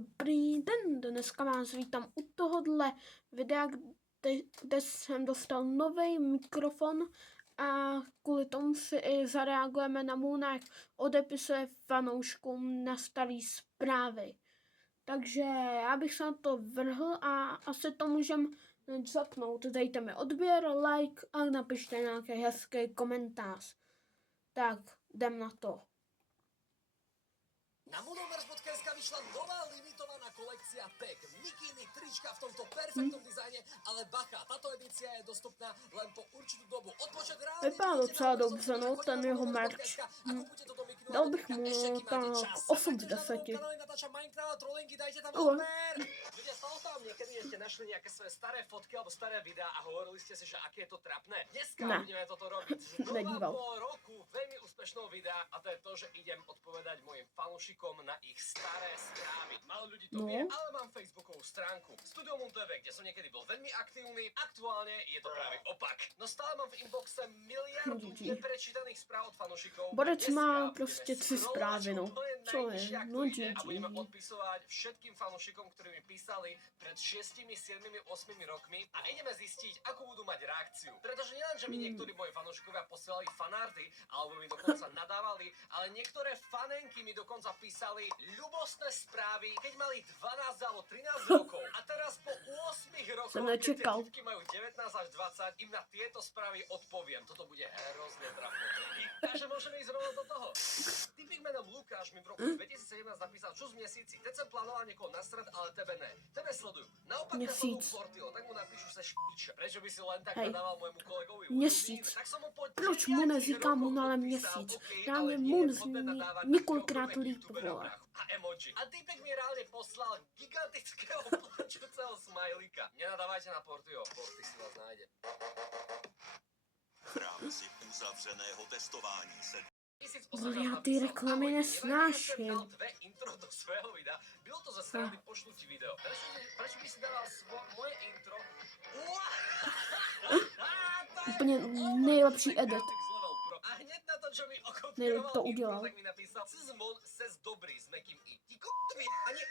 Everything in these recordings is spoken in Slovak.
Dobrý den, dneska vás vítám u tohohle videa, kde jsem dostal nový mikrofon a kvůli tomu si i zareagujeme na Moona, jak odepisuje fanouškům na starý zprávy. Takže já bych se na to vrhl a asi to můžeme zapnout. Dejte mi odběr, like a napište nějaký hezký komentář. Tak, jdem na to. Na monomers.sk vyšla nová limitovaná kolekcia PEG. Mikiny, trička v tomto perfektnom dizajne, ale bacha, táto edícia je dostupná len po určitú dobu. Odpočet reálne Vypadá docela dobře, no, ten jeho merch. Dal bych mu tak 8 z 10. Ľudia, stalo sa vám niekedy, že ste našli nejaké svoje staré fotky alebo staré videá a hovorili ste si, že aké je to trapné? Dneska budeme toto robiť z 2,5 roku veľmi úspešného videa a to je to, že idem odpovedať mojim fanúšikom na ich staré správy. Málo ľudí to vie, ale mám facebookovú stránku Studio Moon TV, kde som niekedy bol veľmi aktívny. Aktuálne je to práve opak. No stále mám v inboxe miliardu neprečítaných správ od fanúšikov. Borec má prostě 3 zprávy, no. Co je? No GG. A budeme odpisovať všetkým fanúšikom, ktorí mi písali pred 6, 7, 8 rokmi a ideme zistiť, akú budú mať reakciu. Pretože nielen, že mi niektorí moji fanúšikovia posielali fanarty, alebo mi dokonca nadávali, ale niektoré fanenky mi dokonca písali ľubostné správy, keď mali 12 alebo 13 rokov. A teraz po 8 rokoch, keď tie typky majú 19 až 20, im na tieto správy odpoviem. Toto bude hrozne trapné. Takže môžeme ísť rovno do toho. Typik menom Lukáš mi v roku 2017 napísal, čo z měsíci. Teď jsem plánoval někoho nasrať, ale tebe ne. Tebe sledujú. Naopak sledujú Fortio, tak mu napíšu se špíč. Prečo by si len tak nadával môjmu kolegovi? Měsíc. Proč mu neříká Moon, ale měsíc? Já mě Moon několikrát líp, vole. A emoji. A týpek mi reálne poslal gigantického plačúceho smajlíka. Nenadávajte na Portio, Porty si vás nájde. V rámci uzavřeného testování se... Já ty reklamy nesnáším. Tvé intro do svého videa. Bylo to ze strany pošlu ti video. Prečo by si dával moje intro? Úplně nejlepší edit. A hneď na to, čo mi Nejlep to okopíroval udělal. intro, tak mi napísal Cizmon ses dobrý s mekým i. Ty k***vi,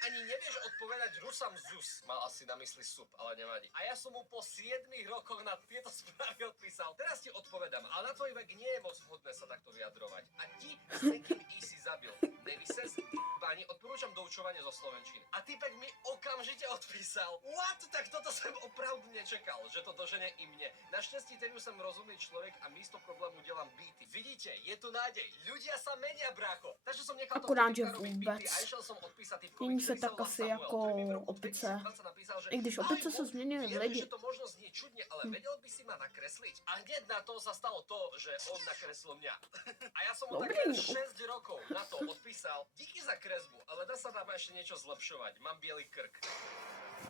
ani nevieš odpovedať Rusam Zus. Mal asi na mysli sup, ale nevadí. A ja som mu po 7 rokoch na tieto správy odpísal. Teraz ti odpovedám, ale na tvoj vek nie je moc vhodné sa takto vyjadrovať. A ti s mekým i si zabil. Neví ses, pani, odporúčam doučovanie zo slovenčiny. A typek mi okamžite odpísal. What? Tak toto som opravdu nečekal, že to dožene i mne. Našťastí teď už som rozumný človek a místo problému dělám beaty. Vidíte, je tu nádej. Ľudia sa menia, brácho. Takže som nechal Akurát, že robiť vůbec. beaty a išiel som odpísať typkovi, Mění se ktorý tak volá asi Samuel, jako ktorý mi v roku opice. 2020 napísal, že I když opice se změnily v viem, lidi. že to možno znie čudne, ale vedel by si ma nakresliť. A hneď na to sa stalo to, že on nakreslil mňa. A ja som mu Dobrý, takmer no. 6 rokov na to odpísal. Díky za kresbu, ale dá sa tam ešte niečo zlepšovať. Mám biely krk.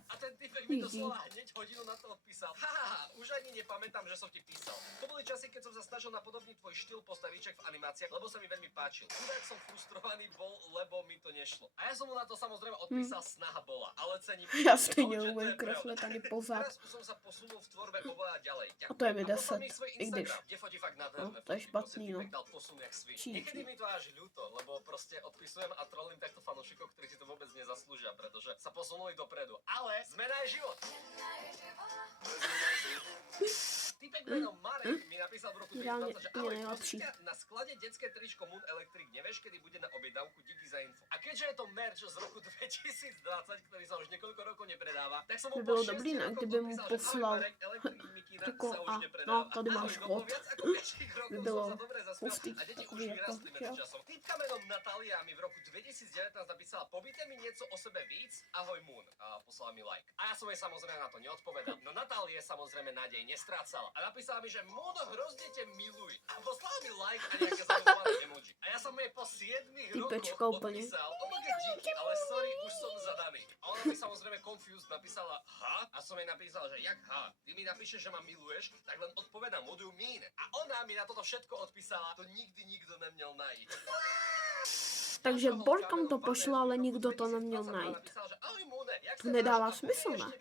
A ten typek mi doslova hneď hodinu na to odpísal. Haha, už ani nepamätám, že som ti písal. To boli časy, keď som sa snažil napodobniť tvoj štýl postavíček v animáciách, lebo sa mi veľmi páčil. Chudák som frustrovaný bol, lebo mi to nešlo. A ja som mu na to samozrejme odpísal, snaha bola, ale cením. Já stejně umím kreslit ani pozad. Teraz už som sa posunul v tvorbe oveľa ďalej. A to je mi A poslal 10, mi svoj i když. Instagram, kde fotí fakt nádherné No, to je fotky, špatný, proste no. typek dal posun jak svin. Čí. Niekedy mi to až ľúto, lebo proste odpisujem a trolím takto fanúšikov, ktorí si to vôbec nezaslúžia, pretože sa posunuli dopredu. Ale zmena je život. Typek menom Marek mi napísal v roku 2020, že ahoj, prosím ťa, na sklade detské tričko Moon Electric nevieš, kedy bude na objednávku, díky za info. A keďže je to merch z roku 2020, ktorý sa už niekoľko rokov nepredáva, tak som mu By bylo po 6 dobrý, ne, rokoch kdyby mu odpísal, že poslal ahoj Marek, Electric Mikina jako sa už a nepredáva. no, tady máš Ahoj, no kód. po viac ako 5 rokov By bylo som sa dobre zasmial hustý, a deti už takový jako, vyrastli jo. medzičasom. Typka menom Natália mi v roku 2019 napísala, povíte mi niečo o sebe víc? Ahoj Moon. A poslala mi like. A ja som jej samozrejme na to neodpovedal. No Natálie samozrejme nádej nestrácala. A napísala mi, že Moon, hrozne te miluj. A poslala mi like a nejaké zamilované emoji. A ja som jej po 7 Typečka rokoch úplne. odpísal, omega díky, ale sorry, už som zadaný. A ona mi samozrejme confused napísala, ha? A som jej napísal, že jak ha? Ty mi napíšeš, že ma miluješ, tak len odpovedám, what do you mean? A ona mi na toto všetko odpísala, to nikdy nikdo neměl najít. Takže Borkam to pošla, ale nikdo to neměl najít. To nedává smysl, ne?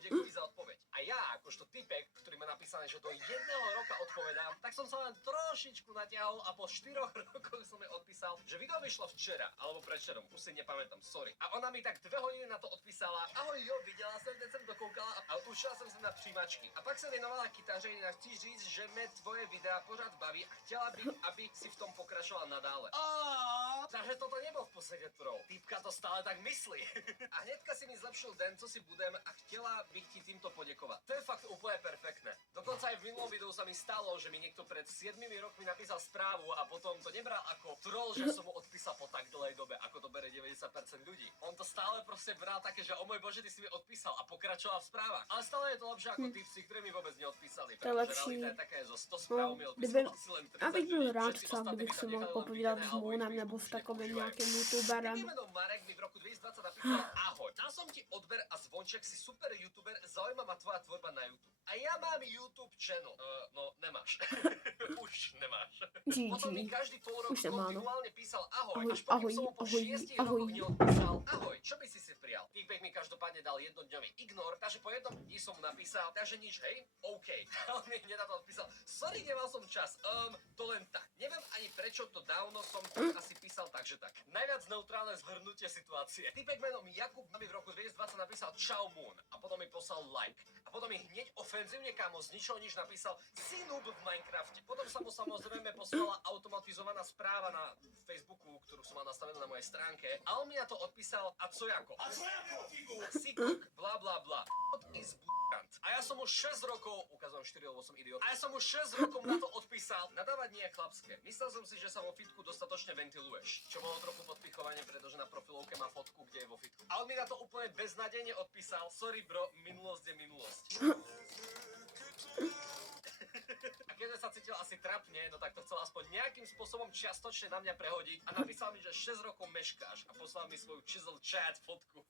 Děkuji za odpověď. A já, jakožto typek, ktorý ktorý má napísané, že do 1 roka odpovedám, tak som sa len trošičku natiahol a po 4 rokoch som jej odpísal, že video vyšlo včera, alebo predvčerom, už si nepamätám, sorry. A ona mi tak 2 hodiny na to odpísala, ahoj jo, videla som, teď som dokoukala a učila som sa na příjmačky. A pak sa věnovala kytaře, a chci říct, že mě tvoje videa pořád baví a chtěla bych, aby si v tom pokračovala nadále. Takže toto nebol v podstate troll. Týpka to stále tak myslí. A hnedka si mi zlepšil den, co si budem a chtěla bych ti týmto poděkovat. To je fakt úplne perfektné. Dokonca aj v minulom videu sa mi stalo, že mi niekto pred 7 rokmi napísal správu a potom to nebral ako troll, že som mu odpísal po tak dlhej dobe, ako to bere 90% ľudí. On to stále proste bral také, že o môj bože, ty si mi odpísal a pokračoval v správach. Ale stále je to lepšie ako tipsy, ktorí mi vôbec neodpísali, To je pretože lepší. realita je také, že zo 100 správ mi kdyby, odpísal asi len 30 já bych byl ľudí. rád Všetci třeba, ostatní kdybych mi si tam mohl nechali len popovídat videá s alebo ich Moonem nebo s už takovým nepoužívajú. nějakým youtuberem. Takým menom Marek mi v roku 2020 napísal ahoj. Dal som ti odber a zvonček, si super youtuber, zaujíma ma tvoja tvorba na YouTube. A ja mám YouTube channel. No, nemáš. Už nemáš. Potom mi GG. každý pol rok Už nemá, no. kontinuálne písal ahoj, Ahoj, až pokým ahoj, som mu po ahoj, 6 ahoj. rokoch neodpísal ahoj, čo by si prijal? Týpek mi každopádne dal jednodňový ignor, takže po jednom dni som mu napísal, takže nič, hej, OK. A on mi hneď na to odpísal, sorry, nemal som čas, to len tak. Neviem ani prečo, to dávno som tak asi písal, takže tak. Najviac neutrálne zhrnutie situácie. Týpek menom Jakub mi v roku 2020 napísal čau Moon a potom mi poslal like. A potom mi hneď ofenzívne kámo z ničoho nič napísal si noob v Minecrafte. Potom sa mu samozrejme poslala automatizovaná správa na Facebooku, ktorú som mal nastavenú na mojej stránke. A on mi na to odpísal a co jako? Sikok, bla bla bla. Is b***ant. A ja som už 6 rokov, ukazujem 4, lebo som idiot. A ja som už 6 rokov na to odpísal. Nadávať nie je chlapské. Myslel som si, že sa vo fitku dostatočne ventiluješ. Čo bolo trochu podpichovanie, pretože na profilovke má fotku, kde je vo fitku. A on mi na to úplne beznadejne odpísal. Sorry bro, minulosť je minulosť. A keďže sa cítil asi trapne, no tak to chcel aspoň nejakým spôsobom čiastočne na mňa prehodiť a napísal mi, že 6 rokov meškáš a poslal mi svoju chisel chat fotku.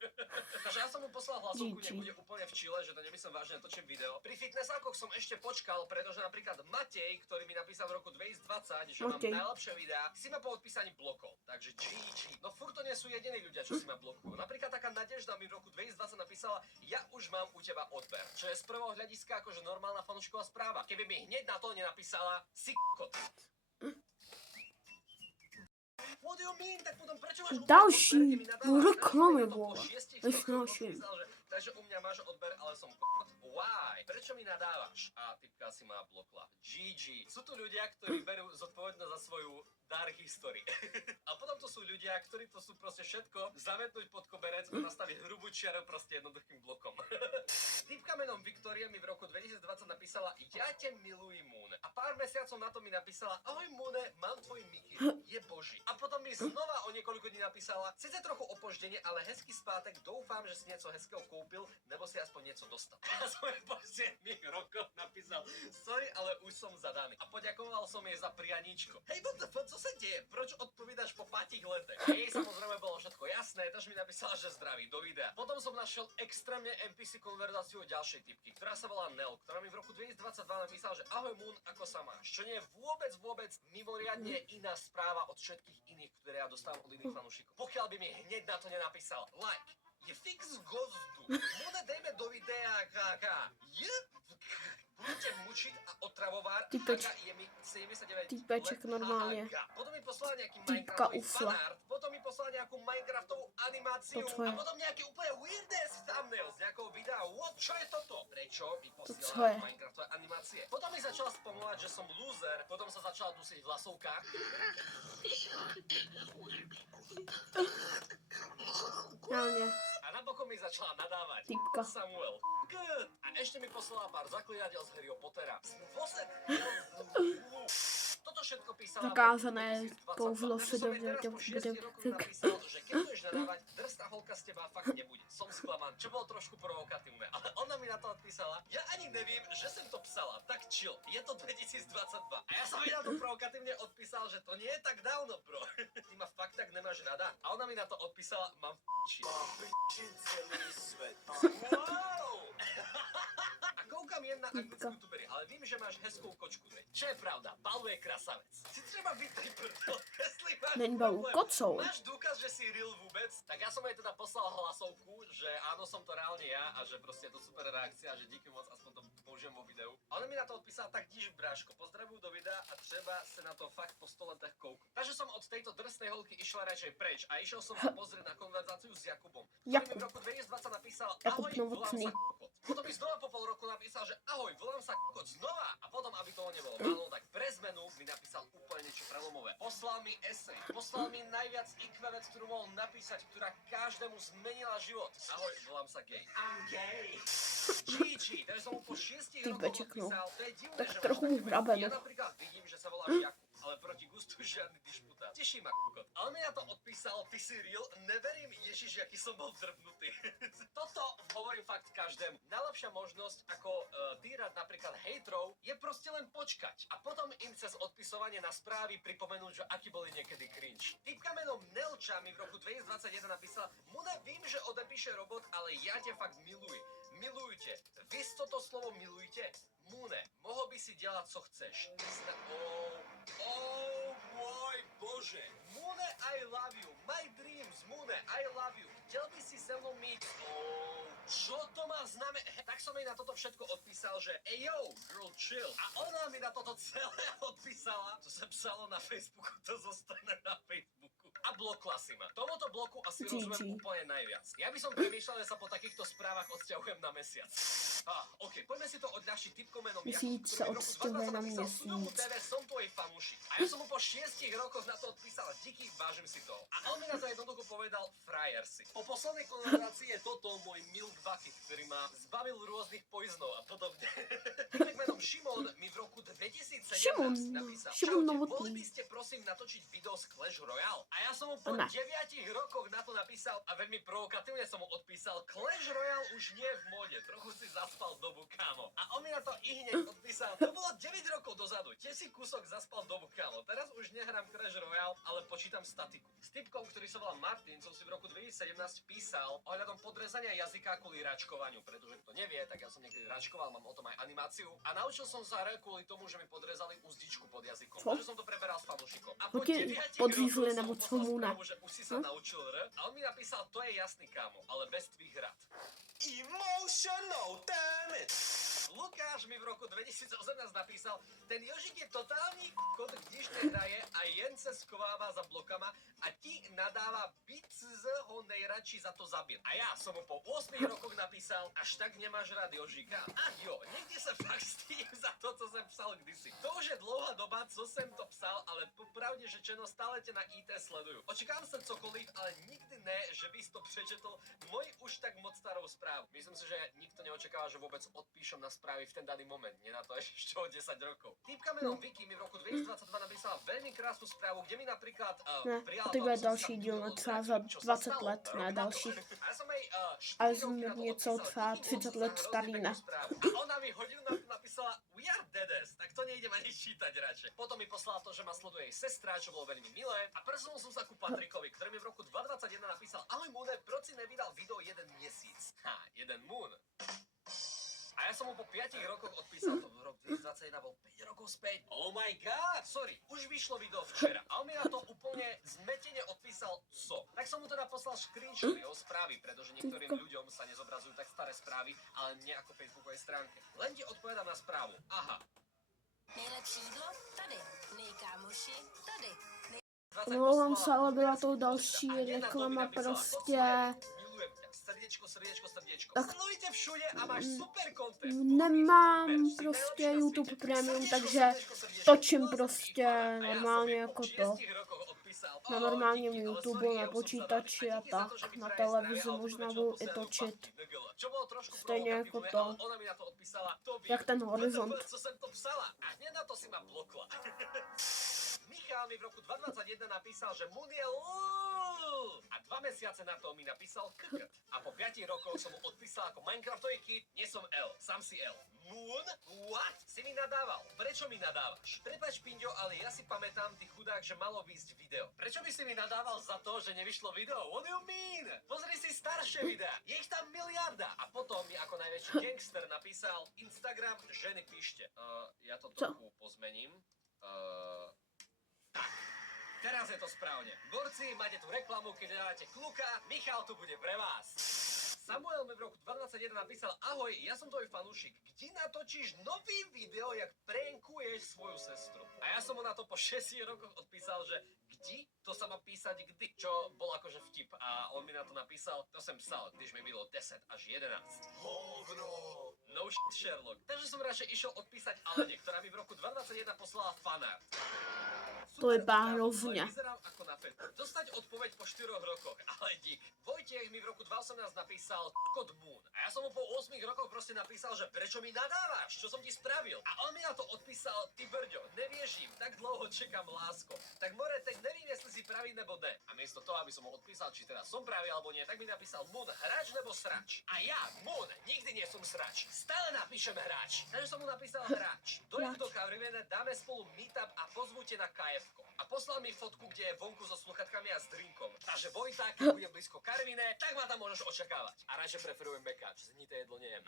Takže ja som mu poslal hlasovku, nech bude úplne v čile, že to nemyslím vážne, točím video. Pri fitnessákoch som ešte počkal, pretože napríklad Matej, ktorý mi napísal v roku 2020, že mám najlepšie videá, si ma po odpísaní blokol. Takže GG. No furt to nie sú jediní ľudia, čo si ma blokujú. Napríklad taká Nadežda mi v roku 2020 napísala, ja už mám u teba odber. Čo je z prvého hľadiska akože normálna fanúšková správa. Keby mi hneď na to nenapísala si kot. What do you mean? Tak potom prečo máš Další odber, keď mi nadávaš? reklamy, Po vole. 6 Nech rokoch našim. napísal, že takže u mňa máš odber, ale som kot. Why? Prečo mi nadávaš? A typka si ma blokla. GG. Sú tu ľudia, ktorí berú zodpovednosť za svoju dark history. A potom to sú ľudia, ktorí to sú proste všetko zametnúť pod koberec a nastaviť hrubú čiaru proste jednoduchým blokom. Typka menom Viktoria mi v roku 2020 napísala ja te miluji Moon. A pár mesiacov na to mi napísala ahoj Moone, mám tvoj Mickey, je boží. A potom mi znova o niekoľko dní napísala sice trochu opoždenie, ale hezký spátek, doufám, že si niečo hezkého kúpil, nebo si aspoň niečo dostal. A som jej po 7 rokoch napísal sorry, ale už som zadaný. A poďakoval som jej za prianíčko. Hej, co sa deje? Proč odpovídaš po 5 letech? Jej samozrejme bolo všetko jasné, takže mi napísala, že zdraví do videa. Potom som našiel extrémne NPC konverzáciu od ďalšej typky, ktorá sa volá Nel, ktorá mi v roku 2022 napísala, že ahoj Moon, ako sa máš? Čo nie je vôbec mimoriadne iná správa od všetkých iných, ktoré ja dostávam od iných fanúšikov. Pokiaľ by mi hneď na to nenapísal like, je fix gozdu. Moone, dejme do videa KK. Budete mučiť a otravovať. Typeč- je mi 79 typeček let, normálne. Potom mi poslala nejaký Typka Minecraftový ufla. fanart, potom mi poslala nejakú Minecraftovú animáciu To čo je? a potom nejaký úplne weird ass thumbnail z nejakého videa. What? Čo je toto? Prečo mi čo je? posielala Minecraftové animácie? Potom mi začala spomovať, že som loser, potom sa začala dusiť v hlasovkách. Reálne. A napokon mi začala nadávať. Typka. Samuel. A ešte mi poslala pár zaklinateľ z Harryho Pottera. Toto všetko písala Zakázané v roku 2022. použilo Takže si som do jej teraz po 6 videotek. rokoch napísal, že keď budeš nadávať, drsná holka z teba fakt nebude. Som sklamaný, čo bolo trošku provokatívne. Ale ona mi na to odpísala, ja ani nevím, že som to psala, tak chill, je to 2022. A ja som jej na to provokatívne odpísal, že to nie je tak dávno, bro. Ty ma fakt tak nemáš rada. A ona mi na to odpísala, mám f***či. Wow! A koukam jen na anglické youtubery, ale vím, že máš hezkou kočku, veď. Čo je pravda, Balu je krasavec. Si treba byť tej prdel, jestli máš Není Balu problém. kocou. Máš dôkaz, že si real vôbec? Tak ja som jej teda poslal hlasovku, že áno, som to reálne ja a že proste je to super reakcia, že díky moc, aspoň to použijem vo videu. A ona mi na to odpísala tak díž bráško, pozdravujú do videa a treba sa na to fakt po 100 letech kouknúť. Takže som od tejto drsnej holky išla radšej preč a išiel som sa pozrieť na konverzáciu s Jakubom, ktorý mi v roku 2020 napísal Jakub ahoj, volám Novotný. sa kokot. Potom mi znova po pol roku napísal, že ahoj, volám sa kokot znova a potom, aby toho nebolo málo, tak pre zmenu mi napísal úplne niečo prelomové. Poslal mi esej, poslal mi najviac IQ vec, ktorú mohol napísať, ktorá každému zmenila život. Ahoj, volám sa gay. I'm gay. Číči, takže som mu po 6 rokoch Typeček, no. odpísal, to je divné, Tak že máš trochu mu také hrabe, veci. Ja no. napríklad vidím, že sa voláš Jakub, ale proti gustu žiadny dišputát. Teší ma kokot. Ale mi na to odpísal, ty si real, neverím, Ježiš, aký som bol drbnutý. Toto hovorím fakt každému. Najlepšia možnosť, ako týrať napríklad hejtrov, je proste len počkať. A potom im cez odpisovanie na správy pripomenúť, že aký boli niekedy cringe. Typka menom Nelča mi v roku 2021 napísala, Mune, vím, že odepíše robot, ale ja ťa fakt miluj. Milujte. Vy toto slovo milujte? Mune, mohol by si dělat, co chceš. Oh môj bože. Mune, I love you. My dreams, Mune, I love you. Chtěl by si se mnou mít. Čo to má znamená? Tak som jej na toto všetko odpísal, že ej yo, girl chill. A ona mi na toto celé odpísala, čo sa psalo na Facebooku, to zostane na Facebooku. A blokla si ma. Tomuto bloku asi rozumiem úplne najviac. Ja by som premýšľal, že sa po takýchto správach odsťahujem na mesiac. OK, poďme si to odľahčiť typkom menom Měsíc se odstěhuje na měsíc. TV, som tvoj fanúšik. A ja som mu po 6 rokoch na to odpísal, díky, vážim si to. A on mi na to jednoducho povedal, frajer si. Po poslednej konverzácii je toto môj milk bucket, ktorý ma zbavil rôznych poiznov a podobne. Typek menom Šimon mi v roku 2017 napísal, Šimon čaute, Novotný. boli by ste prosím natočiť video z Clash Royale? A ja som mu po 9 rokoch na to napísal a veľmi provokatívne som mu odpísal, Clash Royale už nie je v móde, trochu si zaspal dobu, kámo. A on mi na to i hneď odpísal, to bolo 9 rokov dozadu, tiež si kúsok zaspal dobu, kámo. Teraz už nehrám Clash Royale, ale počítam statiku. S typkom, ktorý sa volá Martin, som si v roku 2017 písal ohľadom podrezania jazyka kvôli račkovaniu, pretože kto nevie, tak ja som niekedy račkoval, mám o tom aj animáciu a naučil som sa kvôli tomu, že mi podrezali uzdičku pod jazykom. Takže som to preberal s fanúšikom. A po 9 podřízli rokoch som nebo mu co poslal mu ne. správu, že už si sa naučil a on mi napísal, to je jasný, kámo, ale bez tvých rad. Emotional, damn it! Lukáš mi v roku 2018 napísal, ten Jožik je totálny kod, když nehraje a jen se skováva za blokama a ti nadáva BCZ ho nejradši za to zabil. A ja som mu po 8 rokoch napísal, až tak nemáš rád Jožika? Ach jo, niekde sa fakt stýlim za to, co som psal kdysi. To už je dlouhá doba, co som to psal, ale popravde řečeno stále te na IT sledujú. Očekám sa cokoliv, ale nikdy ne, že bys to prečetol môj už tak moc starou správu. Myslím si, že nikto neočakáva, že vôbec odpíšem na správy v ten daný moment, nie na to ešte o 10 rokov. Týpka menom Vicky mi v roku 2022 napísala veľmi krásnu správu, kde mi napríklad prijala to bude další díl, třeba za 20 let, ne dalších. A ja som jej Ale 4 roky na to něco odpísal, třeba díky moc 30 za let hrozne starý, peknú ne? správu. A ona mi hodinu na to napísala We are deades, tak to nejdem ani čítať radšej. Potom mi poslala to, že ma sleduje jej sestra, čo bolo veľmi milé. A presunul som sa ku Patrikovi, ktorý mi v roku 2021 napísal Ahoj Mune, proč si nevydal video jeden měsíc? Jeden Moon. A ja som mu po 5 rokoch odpísal, to v roku 2021 bol 5 rokov späť. Oh my god, sorry, už vyšlo video včera. A on mi na to úplne zmetene odpísal so. Tak som mu teda poslal screenshot jeho správy, pretože niektorým ľuďom sa nezobrazujú tak staré správy, ale nie ako Facebookovej stránke. Len ti odpovedám na správu. Aha. Nejlepší jídlo tady, nejkámoši tady. Omlouvám se, ale byla to další reklama prostě. Milujem ťa. Srdiečko, srdiečko, srdiečko. Tak. Sledujte všude a máš super content. Nemám prostě YouTube Premium, takže točím prostě normálně jako to. Na normálním YouTube, na počítači a tak. Na televizi možná budu i točit. Stejně jako to. Jak ten Horizont. Co jsem to psala? A hneď na to si ma blokla. Michal mi v roku 2021 napísal, že Moon je LOL. A 2 mesiace na to mi napísal KK. A po 5 rokoch som mu odpísal ako Minecraftový kid, nie som L, sám si L. Moon? What? Si mi nadával. Prečo mi nadávaš? Prepáč, Pinďo, ale ja si pamätám, ty chudák, že malo výjsť video. Prečo by si mi nadával za to, že nevyšlo video? What do you mean? Pozri si staršie videá. Je ich tam miliarda. A potom mi ako najväčší gangster napísal Instagram, ženy píšte. Ja to trochu pozmením. Tak. teraz je to správne. Borci, máte tu reklamu, keď dáte kluka, Michal tu bude pre vás. Samuel mi v roku 2021 napísal: ahoj, ja som tvoj fanúšik. Kde natočíš nový video, jak prankuješ svoju sestru? A ja som mu na to po 6 rokoch odpísal, že kde? To sa má písať kdy, čo bol akože vtip. A on mi na to napísal: to som psal, když mi bylo 10 až 11. Hovno! No shit, Sherlock. Takže som radšej išiel odpísať Alene, ktorá mi v roku 2021 poslala fanart. To je Super, báhrozne. ale vyzerám ako na fetu. Dostať odpoveď po 4 rokoch, ale dík. Vojtiech mi v roku 2018 napísal kod Moon. A ja som mu po 8 rokoch proste napísal, že prečo mi nadávaš, čo som ti spravil. A on mi na to odpísal: ty brďo, nevieš im, tak dlouho čekám lásko. Tak more, teď nevím, jestli si pravý nebo ne. A miesto toho, aby som mu odpísal, či teda som pravý alebo nie, tak mi napísal: Moon, hráč nebo srač. A ja, Moon, nikdy nie som srač. Stále napíšem hráč. Takže som mu napísal hráč. Dojď do Kavrivene, dáme spolu meetup a pozvu te na KF-ko. A poslal mi fotku, kde je vonku so sluchatkami a s drinkom. Takže Vojta, keď bude blízko Karvine, tak ma tam môžeš očakávať. A radšej preferujem bekáč, znité jedlo nejem.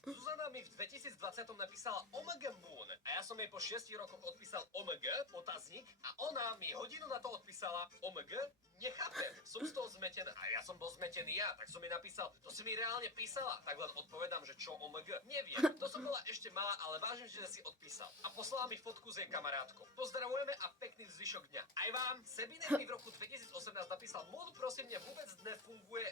Zuzana mi v 2020 napísala OMG Moon a ja som jej po 6 rokoch odpísal OMG, otáznik, a ona mi hodinu na to odpísala OMG, nechápem, som z toho zmetený. A ja som bol zmetený ja, tak som jej napísal: to si mi reálne písala. Tak len odpovedám, že čo OMG, neviem. To som bola ešte malá, ale vážim, že si odpísal. A poslala mi fotku s jej kamarátkou. Pozdravujeme a pekný zvyšok dňa. Aj vám. Sebinek mi v roku 2018 napísal: Moon, prosím, mne vôbec nefunguje.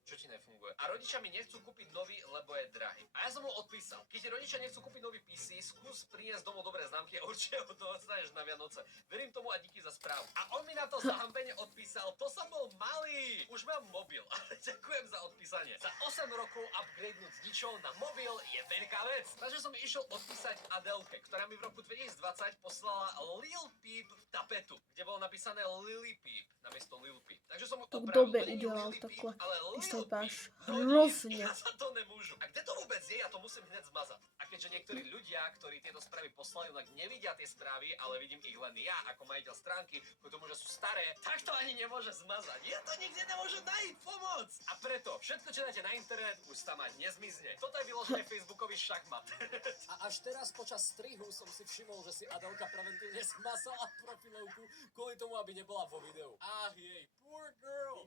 Čo ti nefunguje? A rodičia mi nechcú kúpiť nový, lebo je drahý. A ja som mu odpísal: keď ti rodičia nechcú kúpiť nový PC, skús priniesť domov dobré známky a určite ho to dostaneš na Vianoce. Verím tomu a díky za správu. A on mi na to zahambene odpísal: to som bol malý, už mám mobil. Ale ďakujem za odpísanie. Za 8 rokov upgradenúť z ničoho na mobil je veľká vec. Takže som išiel odpísať Adelke, ktorá mi v roku 2020 poslala Lil Peep tapetu, kde bolo napísané Lily Peep namiesto Lil Peep. Takže som mu To opravil, kto by to nie je udělal Lily Peep, takhle? ale Lil Vystupáš Peep. No nie, hrozně. ja za to nemôžu. A kde to vôbec je, ja to musím hneď zmazať. A keďže niektorí ľudia, ktorí tieto správy poslali, tak nevidia tie správy, ale vidím ich len ja ako majiteľ stránky, kvôli tomu, že sú staré, tak to ani nemôže zmazať. Ja to nikde nemôžem nájsť, pomoc! A preto všetko, čo dáte na internet, už tam mať nezmizne. Toto je vyložené Facebookový šachmat. A až teraz počas strihu som si všimol, že si Adelka preventívne smazala profilovku kvôli tomu, aby nebola vo videu. Ach jej, poor girl.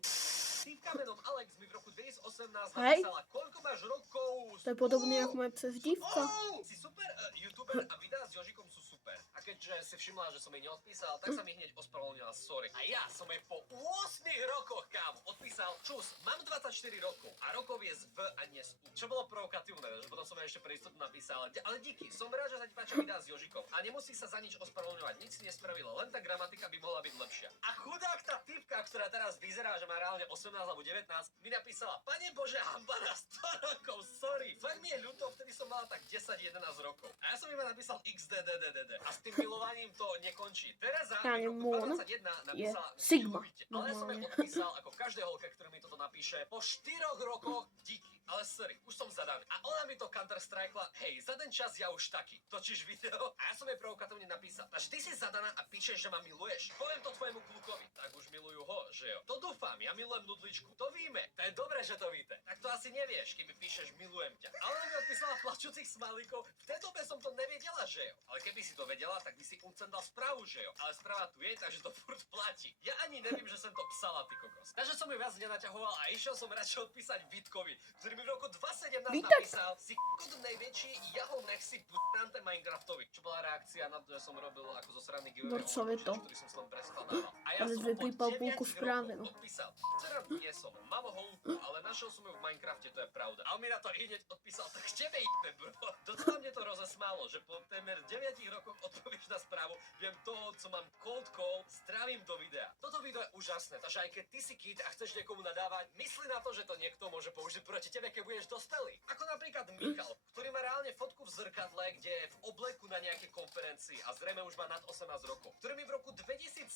Týpka menom Alex mi v roku 2018 Hej. napísala: koľko máš rokov? To je podobné jak moje přezdívka. Si super youtuber a videá s Jožikom sú super. A keďže si všimla, že som jej neodpísal, tak sa mi hneď ospravedlnila, sorry. A ja som jej po 8 rokoch, kámo, odpísal: čus, mám 24 rokov a rokov je z V a nie z U. Čo bolo provokatívne, že potom som jej ešte pre istotu napísal: ale díky, som rád, že sa ti páčia videá s Jožikom. A nemusí sa za nič ospravedlňovať, nič si nespravila, len tá gramatika by mohla byť lepšia. A chudák tá typka, ktorá teraz vyzerá, že má reálne 18 alebo 19, mi napísala: Pane Bože, hamba na 100 rokov, sorry. Fakt mi je ľúto, vtedy som mala tak 10-11 rokov. A ja som iba napísal XDDDD. A s tým milovaním to nekončí. Tereza mi v roku 2021 napísala: Sigma. milujte. Ale ja som jej odpísal, ako každá holka, ktorá mi toto napíše, po 4 rokoch: díky, ale sorry, už som zadaný. A ona mi to counter-strikela: hej, za ten čas ja už taký. Točíš video? A ja som jej provokatívne napísal: takže ty si zadaná a píšeš, že ma miluješ. Poviem to tvojemu klukovi. Tak už milujú ho, že jo? To dúfam, ja milujem nudličku. To víme. To je dobré, že to víte. Tak to asi nevieš, keď mi píšeš milujem ťa. Ale ona mi odpísala plačúcich smajlíkov. V tej dobe som to nevedela, že jo? Ale keby si to vedela, tak by si uncendal správu, že jo? Ale správa tu je, takže to furt platí. Ja ani nevím, že som to psala, ty kokos. Takže som ju viac nenaťahoval a išiel som radšej odpísať Vitkovi, ktorý mi v roku 2017 Vítek? napísal: si kokot najväčší, ja ho nechci b***ante Minecraftovi. Čo bola reakcia na to, že som robil ako zo sranný giveaway, Borcovi to. ktorý som tam preskladával. A ja Ale som vypípal po 9 půlku správy, rokov no. odpísal: cerant nie som, mám holku, ale našiel som ju v Minecrafte, to je pravda. A on mi na to hneď odpísal: tak tebe jebe, bro. Docela mne to rozesmálo, že po témer 9 rokoch odpovieš na správu, viem toho, co mám cold call, strávim do videa. Toto video je úžasné, takže aj keď ty si kid a chceš niekomu nadávať, mysli na to, že to niekto môže použiť proti tebe, keď budeš dospelý. Ako napríklad Michal, ktorý má reálne fotku v zrkadle, kde je v obleku na nejakej konferencii a zrejme už má nad 18 rokov, ktorý mi v roku 2017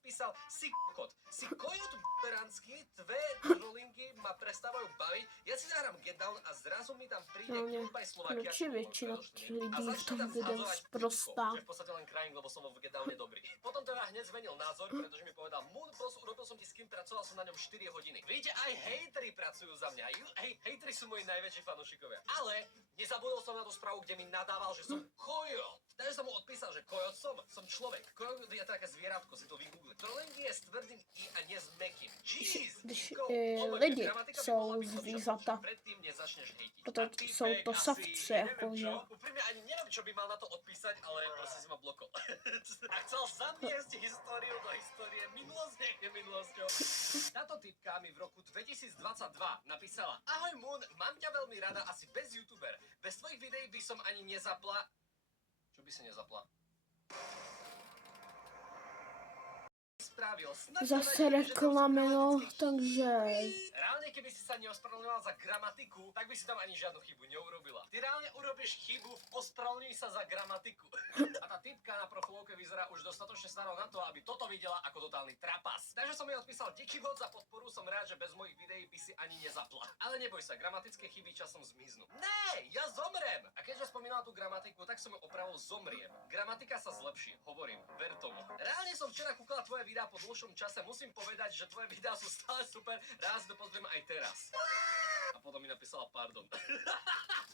písal: si kokot, si kojot b***ranský, tvé trolinky ma prestávajú baviť, ja si zahrám Get Down a zrazu mi tam príde No, nie. Goodbye Slovakia Proč je většina lidí v tom videu sprostá? že v podstate len crying, lebo som vo Get Downe dobrý. Potom teda hneď zmenil názor, pretože mi povedal, Moon Boss, urobil som ti s kým, pracoval som na ňom 4 hodiny. Vidíte, aj hejteri pracujú za mňa. Hejteri sú moji najväčší fanúšikovia. Ale nezabudol som na tú správu, kde mi nadával, že som kojot. Takže som mu odpísal, že kojot som človek. Kojot je také zvieratko, si to vygooglí. To len je s tvrdým i a nie s mäkkým. Jeez! Když Ko, lidi gramatika by jsou mohla byť o čom, zvířata, že predtým nezačneš hejtiť. proto A týpek jsou to asi, savci, neviem jakože. čo, úprimne ani neviem, čo by mal na to odpísať, ale proste si ma blokol. A chcel zamiesť históriu do histórie, minulosť nech je minulosťou. Táto typka mi v roku 2022 napísala: Ahoj Moon, mám ťa veľmi rada, asi bez youtuber. Bez tvojich videí by som ani nezapla... Čo by si nezapla? Spravil. Zase reklamy, no, takže... Reálne, keby si sa neospravedlňovala za gramatiku, tak by si tam ani žiadnu chybu neurobila. Ty reálne urobíš chybu v ospravedlňuj sa za gramatiku. A tá typka na profilovke vyzerá už dostatočne starou na to, aby toto videla ako totálny trapas. Takže som jej odpísal díky moc za podporu, som rád, že bez mojich videí by si ani nezapla. Ale neboj sa, gramatické chyby časom zmiznú. Ne, ja zomrem! A keďže spomínala tú gramatiku, tak som ju opravil zomriem. Gramatika sa zlepší, hovorím, ver tomu. Reálne som včera kúkala tvoje videá po dlhšom čase, musím povedať, že tvoje videá sú stále super, rád si to pozriem aj teraz. A potom mi napísala pardon.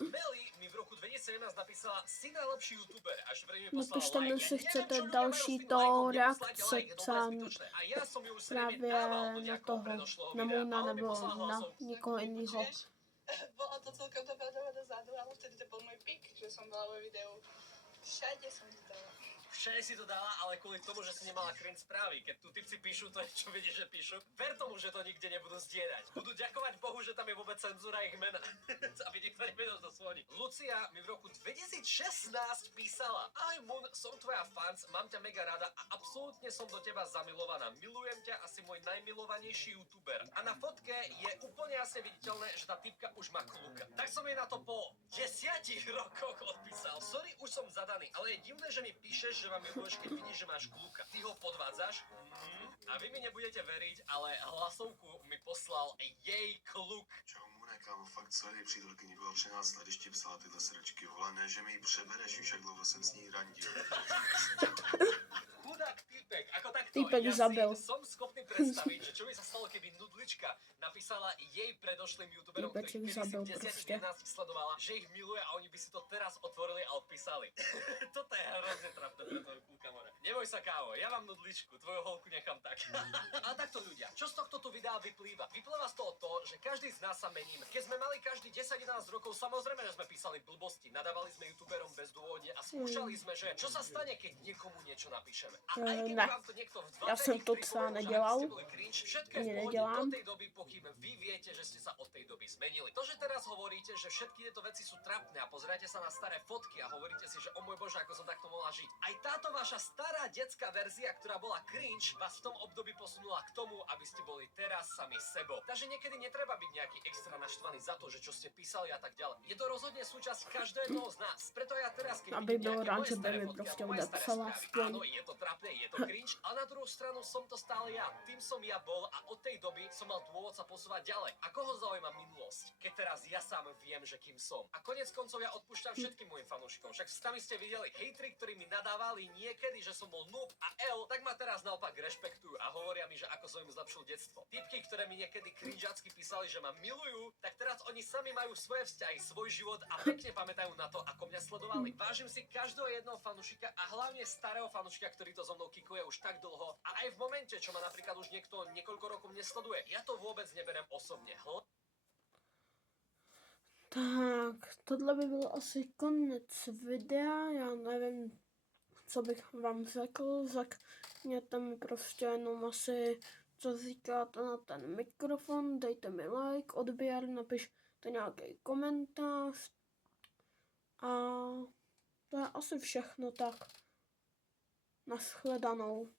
Meli mi v roku 2017 napísala, si najlepší youtuber, až pre mi poslala Napište mi, like. jestli Neviem, chcete čo ľudia další majú s tým to lajkom, reakce neposlať like, no to je tam zbytočné. A ja som ju už zrejme právě dával do na nejakého toho, predošlého na videa, Moona ale mi nebo poslala na hlasovku. někoho jiného. Bolo to celkom dobrá doba dozadu, ale vtedy to bol môj pik, že som bola vo videu. Všade som to dala. Všade si to dala, ale kvôli tomu, že si nemala cringe správy. Keď tu typci píšu to, čo vidíš, že píšu, ver tomu, že to nikde nebudú zdieľať. Budú ďakovať Bohu, že tam je vôbec cenzúra ich mena. Aby nikto nevedel, že to sú oni. Lucia mi v roku 2016 písala: Ahoj Moon, som tvoja fans, mám ťa mega rada a absolútne som do teba zamilovaná. Milujem ťa, asi môj najmilovanejší youtuber. A na fotke je úplne jasne viditeľné, že tá typka už má kluka. Tak som jej na to po 10 rokoch odpísal: Sorry, už som zadaný, ale je divné, že mi píšeš, že ma miluješ, keď vidíš, že máš kluka. Ty ho podvádzaš? A vy mi nebudete veriť, ale hlasovku mi poslal jej kluk. Čau Mune, kámo, fakt sorry, přítelkyni bylo 13 let, když ti psala tyhle sračky, vole, ne, že mi ji přebereš, už jak dlouho jsem s ní randil. Chudák týpek, ako takto. Týpek ja zabil. si som schopný predstaviť, že čo by sa stalo, keby nudlička napísala jej predošlým youtuberom, Týpek ktorých ich zabil kedysi v 10 proste. 11 sledovala, že ich miluje a oni by si to teraz otvorili a odpísali. Toto je hrozne trapné pre tvojho kúka, more. Neboj sa, kávo, ja mám nudličku, tvoju holku nechám tak. Ale takto ľudia, čo z tohto tu videa vyplýva? Vyplýva z toho to, že každý z nás sa meníme. Keď sme mali každý 10-11 rokov, samozrejme, že sme písali blbosti, nadávali sme youtuberom bezdôvodne a skúšali sme, že čo sa stane, keď niekomu niečo napíšeme. A aj keby Ne. vám to niekto v 20 Já jsem to třeba nedělal. Všetko je Ani v pohode nedělám. do tej doby, pokým vy viete, že ste sa od tej doby zmenili. To, že teraz hovoríte, že všetky tieto veci sú trapné a pozriete sa na staré fotky a hovoríte si, že o môj Bože, ako som takto mohla žiť. Aj táto vaša stará detská verzia, ktorá bola cringe, vás v tom období posunula k tomu, aby ste boli teraz sami sebou. Takže niekedy netreba byť nejaký extra naštvaný za to, že čo ste písali a tak ďalej. Je to rozhodne súčasť každého jedného z nás. Preto ja teraz, keď Aby vidím byl nejaké rád, moje že by staré mi fotky prostě alebo moje staré odepsala správy, aspoň. áno, je to trapné, je to cringe, ale na druhú stranu som to stále ja. Tým som ja bol a od tej doby som mal dôvod sa posúvať ďalej. A koho zaujíma minulosť, keď teraz ja sám viem, že kým som. A konec koncov ja odpúšťam všetkým mojim fanúšikom. Však sami ste videli hejtri, ktorí mi nadávali niekedy, že som bol noob a L, tak ma teraz naopak rešpektujú a hovoria mi, že ako som im zlepšil detstvo. Typky, ktoré mi niekedy cringeacky písali, že ma milujú, tak teraz oni sami majú svoje vzťahy, svoj život a pekne pamätajú na to, ako mňa sledovali. Vážim si každého jedného fanúšika a hlavne starého fanúšika, ktorý to so mnou kikuje už tak dlho a aj v momente, čo ma napríklad už niekto niekoľko rokov nesleduje. Ja to vôbec neberem osobne. Tak, tohle by byl asi konec videa, já nevím, co bych vám řekl, řekněte mi prostě jenom asi, co říkáte na ten mikrofon, dejte mi like, odběr, napište nějaký komentář a to je asi všechno, tak nashledanou.